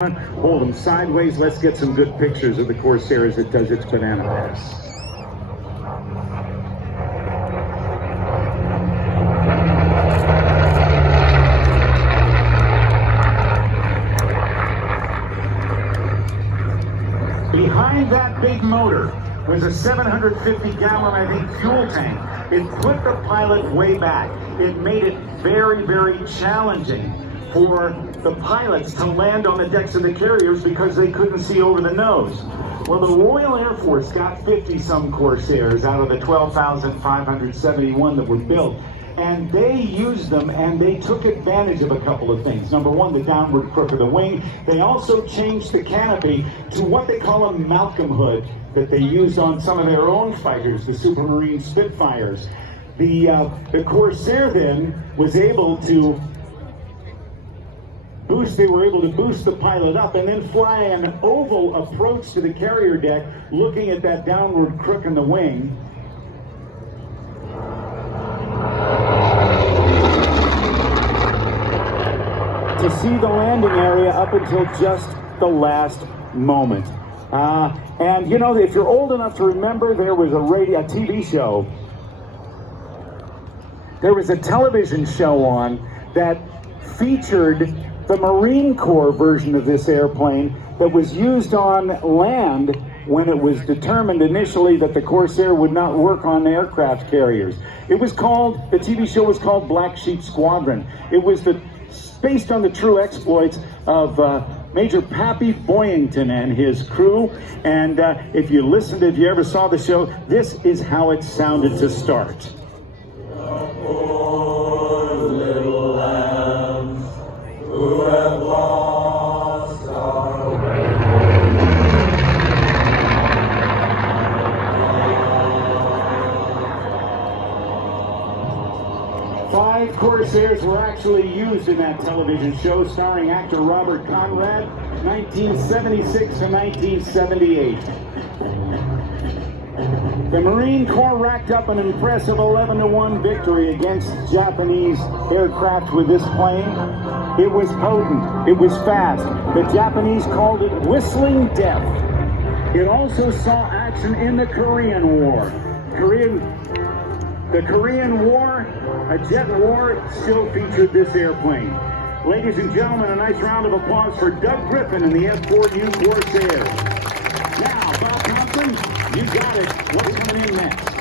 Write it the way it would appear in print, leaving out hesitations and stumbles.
Hold them sideways. Let's get some good pictures of the Corsair as it does its banana pass. Behind that big motor was a 750-gallon, I think, fuel tank. It put the pilot way back. It made it very, very challenging for the pilots to land on the decks of the carriers because they couldn't see over the nose. Well, the Royal Air Force got 50-some Corsairs out of the 12,571 that were built, and they used them and they took advantage of a couple of things. Number one, the downward crook of the wing. They also changed the canopy to what they call a Malcolm hood that they used on some of their own fighters, the Supermarine Spitfires. The Corsair then was able to they were able to boost the pilot up and then fly an oval approach to the carrier deck, looking at that downward crook in the wing. To see the landing area up until just the last moment. And you know, if you're old enough to remember, there was a TV show. There was a television show on that featured the Marine Corps version of this airplane that was used on land when it was determined initially that the Corsair would not work on aircraft carriers. The TV show was called Black Sheep Squadron. It was based on the true exploits of Major Pappy Boyington and his crew. And if you ever saw the show, this is how it sounded to start. Who have lost our way. 5 Corsairs were actually used in that television show starring actor Robert Conrad, 1976 to 1978. The Marine Corps racked up an impressive 11-1 victory against Japanese aircraft with this plane. It was potent, it was fast. The Japanese called it whistling death. It also saw action in the Korean War. The Korean War, a jet war, still featured this airplane. Ladies and gentlemen, a nice round of applause for Doug Griffin and the F4U Corsair. Now, Bob Thompson, you got it. What's coming in next?